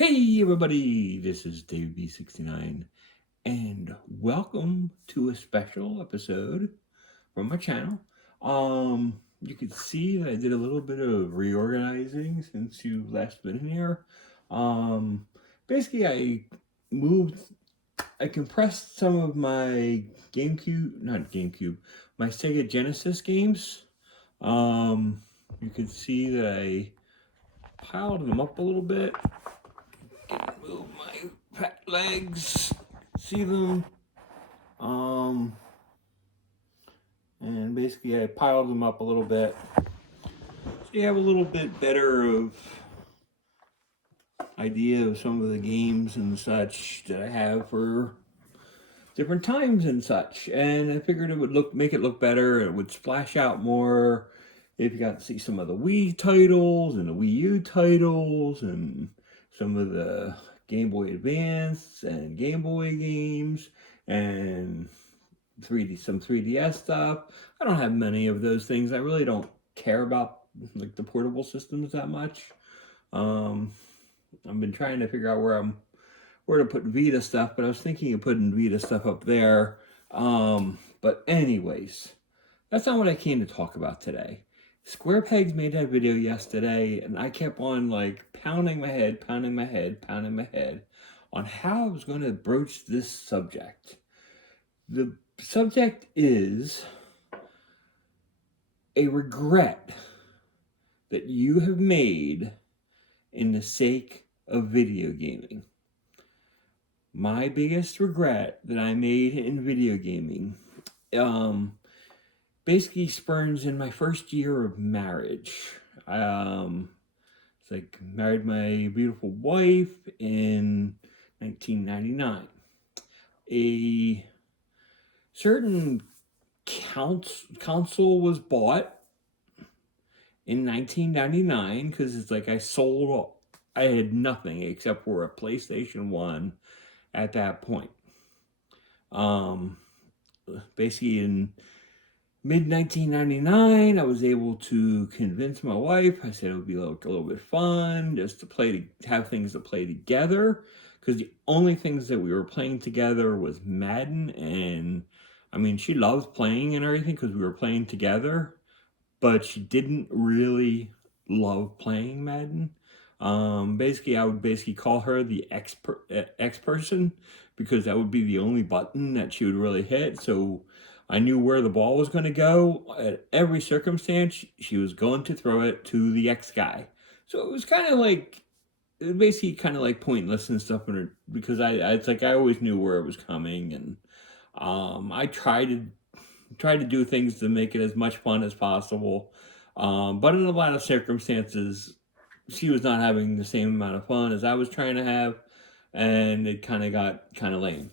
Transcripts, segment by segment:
Hey everybody, this is Dave B69 and welcome to a special episode from my channel. You can see that I did a little bit of reorganizing since you last been in here. Um, Basically I compressed some of my my Sega Genesis games. You can see that I piled them up a little bit. Move my fat legs, see them, um, and basically I piled them up a little bit, so you have a little bit better of idea of some of the games and such that I have for different times and such, and I figured it would make it look better, it would splash out more if you got to see some of the Wii titles and the Wii U titles and some of the Game Boy Advance and Game Boy games and some 3DS stuff. I don't have many of those things. I really don't care about like the portable systems that much. I've been trying to figure out where to put Vita stuff, but I was thinking of putting Vita stuff up there. But anyways, that's not what I came to talk about today. Square Pegs made that video yesterday, and I kept on like pounding my head on how I was going to broach this subject. The subject is a regret that you have made in the sake of video gaming. My biggest regret that I made in video gaming basically spurns in my first year of marriage. It's like married my beautiful wife in 1999. A certain console was bought in 1999 because it's like I had nothing except for a PlayStation 1 at that point. Basically in mid 1999, I was able to convince my wife. I said it would be like a little bit fun just to have things to play together, because the only things that we were playing together was Madden, and I mean, she loved playing and everything because we were playing together, but she didn't really love playing Madden. Basically, I would call her the X person, because that would be the only button that she would really hit. So I knew where the ball was going to go. At every circumstance, she was going to throw it to the X guy. So it was basically kind of like pointless and stuff, because it's like I always knew where it was coming, and I tried to do things to make it as much fun as possible. But in a lot of circumstances, she was not having the same amount of fun as I was trying to have, and it kind of got kind of lame.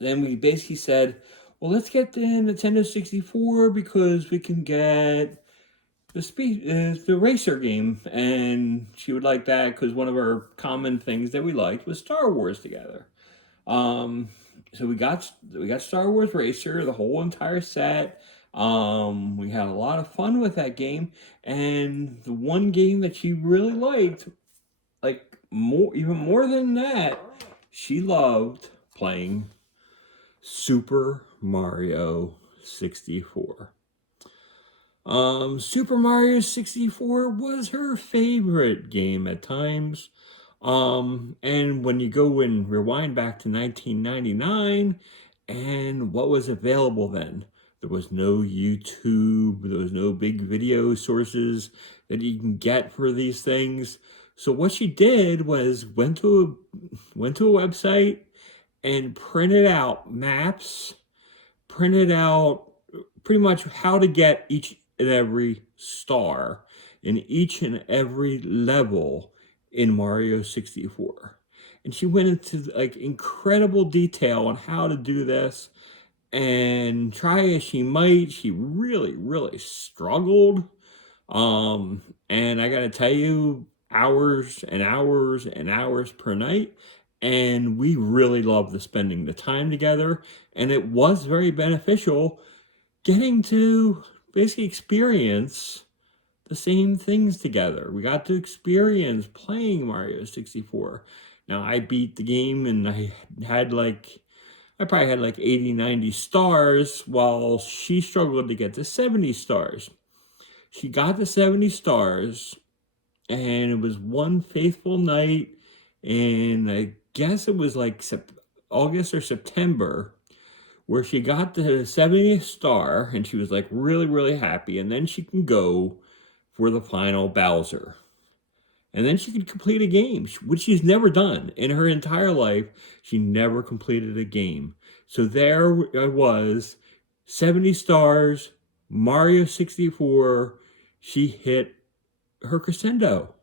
Then we basically said, well, let's get the Nintendo 64 because we can get the racer game, and she would like that because one of our common things that we liked was Star Wars together. So we got Star Wars Racer, the whole entire set. We had a lot of fun with that game, and the one game that she really liked, like even more than that, she loved playing Super Mario 64. Super Mario 64 was her favorite game at times. And when you go and rewind back to 1999, and what was available then? There was no YouTube, there was no big video sources that you can get for these things. So what she did was went to a website and printed out maps, printed out pretty much how to get each and every star in each and every level in Mario 64. And she went into like incredible detail on how to do this, and try as she might, she really, really struggled. And I gotta tell you, hours and hours and hours per night, and we really loved spending the time together, and it was very beneficial getting to basically experience the same things together. We got to experience playing Mario 64. Now, I beat the game and I probably had like 80, 90 stars, while she struggled to get to 70 stars. She got to 70 stars, and it was one faithful night, and I guess it was like August or September, where she got to the 70th star, and she was like really, really happy, and then she can go for the final Bowser. And then she could complete a game, which she's never done in her entire life. She never completed a game. So there I was, 70 stars, Mario 64. She hit her crescendo.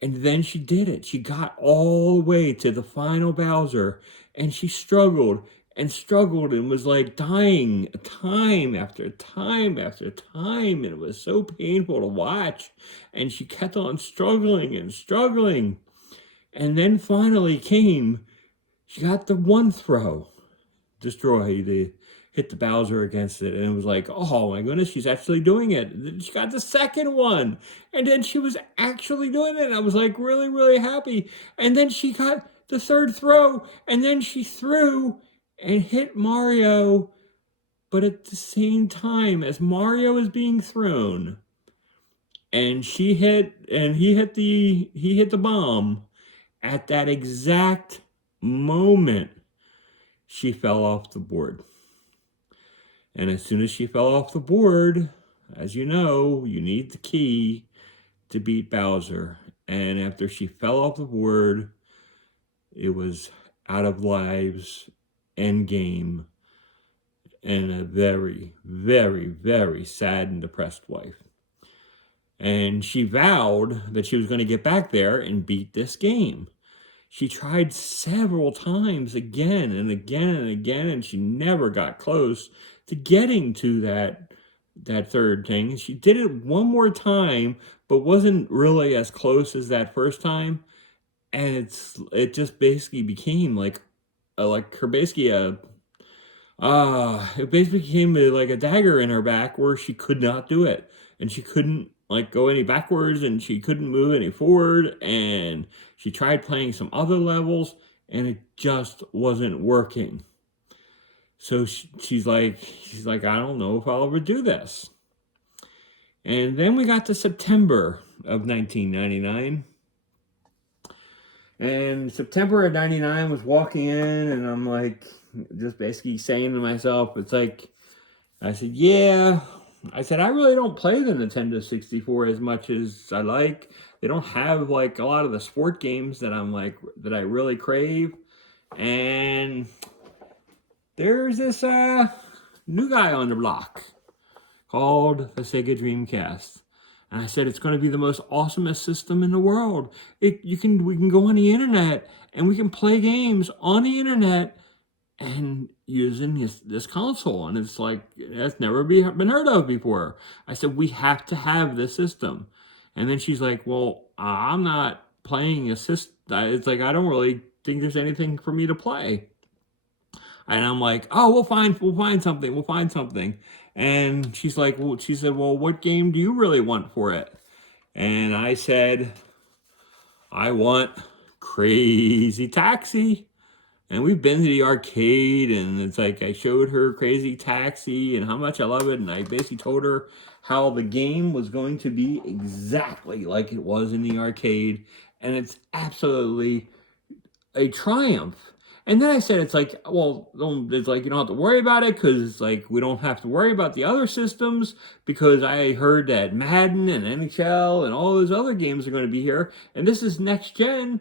And then she did it. She got all the way to the final Bowser, and she struggled and was like dying time after time after time. And it was so painful to watch. And she kept on struggling and struggling. And then finally she got the one throw, hit the Bowser against it, and it was like, oh my goodness, she's actually doing it. And then she got the second one, and then she was actually doing it, and I was like really, really happy. And then she got the third throw, and then she threw and hit Mario, but at the same time as Mario was being thrown, and he hit the bomb, at that exact moment, she fell off the board. And as soon as she fell off the board, as you know, you need the key to beat Bowser. And after she fell off the board, it was out of lives, end game, and a very, very, very sad and depressed wife. And she vowed that she was going to get back there and beat this game. She tried several times, again and again and again, and she never got close to getting to that third thing. She did it one more time, but wasn't really as close as that first time. And it just basically became like her basically it basically became like a dagger in her back, where she could not do it, and she couldn't like go any backwards, and she couldn't move any forward. And she tried playing some other levels, and it just wasn't working. So she's like, I don't know if I'll ever do this. And then we got to September of 1999. And September of 99 was walking in, and I'm like, just basically saying to myself, it's like, I said, I really don't play the Nintendo 64 as much as I like. They don't have like a lot of the sport games that I really crave. And there's this new guy on the block called the Sega Dreamcast. And I said, it's going to be the most awesomest system in the world. We can go on the internet, and we can play games on the internet and using this console. And it's like, that's never been heard of before. I said, we have to have this system. And then she's like, well, I'm not playing a system. It's like, I don't really think there's anything for me to play. And I'm like, oh, we'll find something. And she said, well, what game do you really want for it? And I said, I want Crazy Taxi. And we've been to the arcade, and it's like, I showed her Crazy Taxi and how much I love it. And I basically told her how the game was going to be exactly like it was in the arcade. And it's absolutely a triumph. And then I said, it's like, well, it's like, you don't have to worry about it, because it's like, we don't have to worry about the other systems, because I heard that Madden and NHL and all those other games are going to be here. And this is next gen.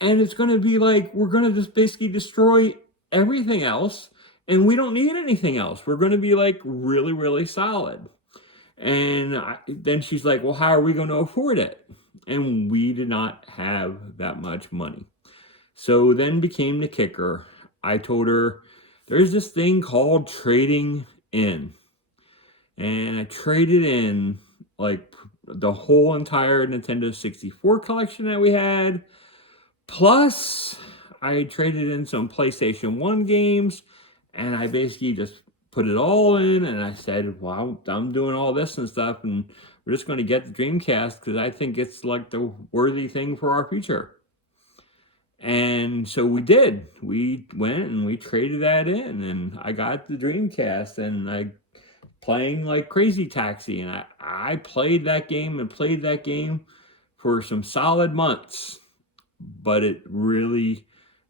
And it's going to be like, we're going to just basically destroy everything else, and we don't need anything else. We're going to be like really, really solid. And then she's like, well, how are we going to afford it? And we did not have that much money. So then became the kicker. I told her, there's this thing called trading in. And I traded in like the whole entire Nintendo 64 collection that we had. Plus, I traded in some PlayStation 1 games, and I basically just put it all in, and I said, well, I'm doing all this and stuff, and we're just going to get the Dreamcast because I think it's like the worthy thing for our future. And so we did. We went and we traded that in, and I got the Dreamcast, and I playing like Crazy Taxi, and I played that game and played that game for some solid months. But it really,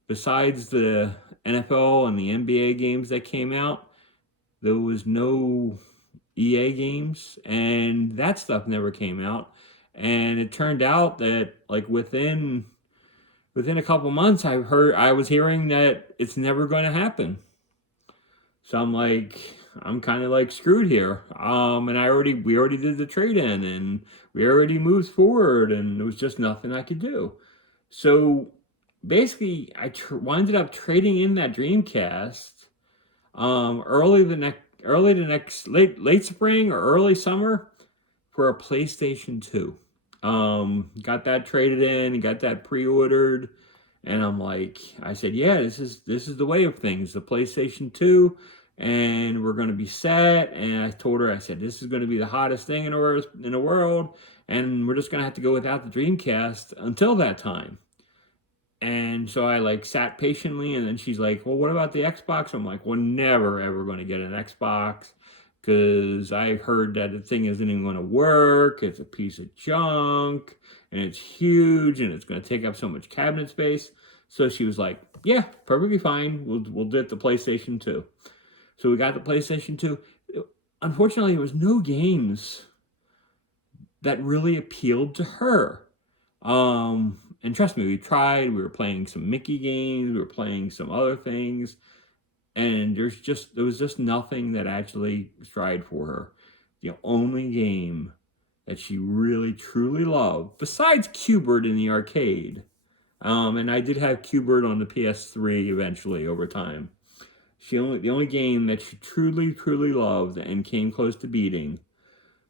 besides the NFL and the NBA games that came out, there was no EA games, and that stuff never came out. And it turned out that like within a couple months, I was hearing that it's never going to happen. So I'm like, I'm kind of like screwed here. And we already did the trade in, and we already moved forward, and there was just nothing I could do. So basically, I winded up trading in that Dreamcast late spring or early summer for a PlayStation 2. Got that traded in, got that pre-ordered, and I'm like, I said, yeah, this is the way of things, the PlayStation 2, and we're gonna be set. And I told her, I said, this is gonna be the hottest thing in the world, and we're just gonna have to go without the Dreamcast until that time. And so I like sat patiently, and then she's like, well, what about the Xbox? I'm like, we're never ever going to get an Xbox because I heard that the thing isn't even going to work. It's a piece of junk, and it's huge, and it's going to take up so much cabinet space. So she was like, yeah, perfectly fine. We'll do it the PlayStation 2. So we got the PlayStation 2. Unfortunately, there was no games that really appealed to her. And trust me, we tried. We were playing some Mickey games. We were playing some other things. And there was just nothing that actually tried for her. The only game that she really, truly loved, besides Q*bert in the arcade, and I did have Q*bert on the PS3 eventually over time. The only game that she truly, truly loved and came close to beating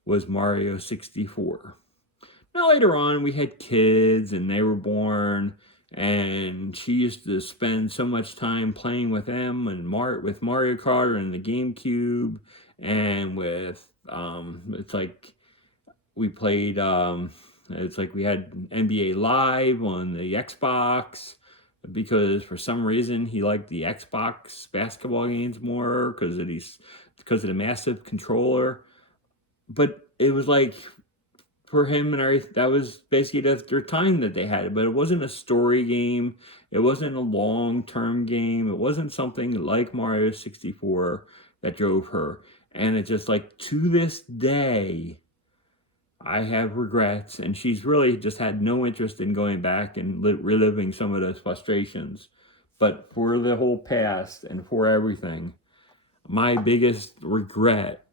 was Mario 64. Now later on, we had kids, and they were born, and she used to spend so much time playing with them and with Mario Kart and the GameCube, and with it's like we played. It's like we had NBA Live on the Xbox because for some reason he liked the Xbox basketball games more because of the massive controller. But it was like, for him and everything, that was basically their time that they had. But it wasn't a story game. It wasn't a long-term game. It wasn't something like Mario 64 that drove her. And it's just like, to this day, I have regrets. And she's really just had no interest in going back and reliving some of those frustrations. But for the whole past and for everything, my biggest regret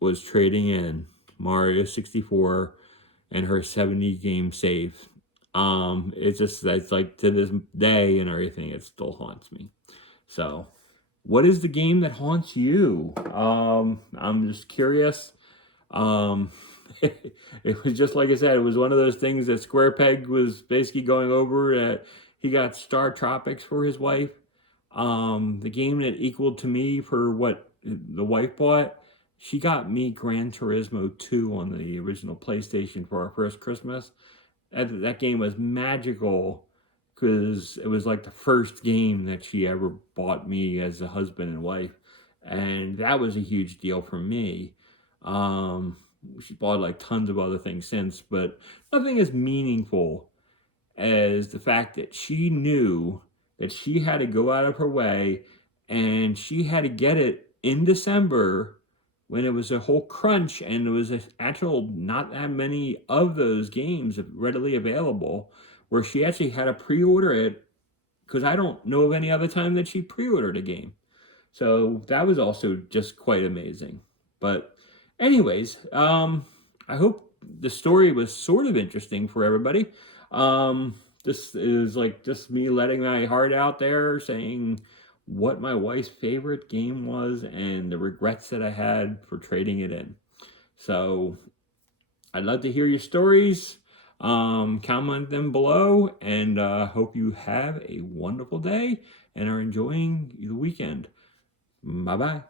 was trading in Mario 64 and her 70 game save. It's like to this day and everything, it still haunts me. So, what is the game that haunts you? I'm just curious. It was just like I said, it was one of those things that Square Peg was basically going over. That he got Star Tropics for his wife. The game that equaled to me for what the wife bought, she got me Gran Turismo 2 on the original PlayStation for our first Christmas. That game was magical because it was like the first game that she ever bought me as a husband and wife. And that was a huge deal for me. She bought like tons of other things since, but nothing as meaningful as the fact that she knew that she had to go out of her way and she had to get it in December when it was a whole crunch and there was actual not that many of those games readily available, where she actually had to pre-order it because I don't know of any other time that she pre-ordered a game. So that was also just quite amazing. But anyways, I hope the story was sort of interesting for everybody. This is like just me letting my heart out there, saying what my wife's favorite game was and the regrets that I had for trading it in. So I'd love to hear your stories. Comment them below, and hope you have a wonderful day and are enjoying the weekend. Bye-bye.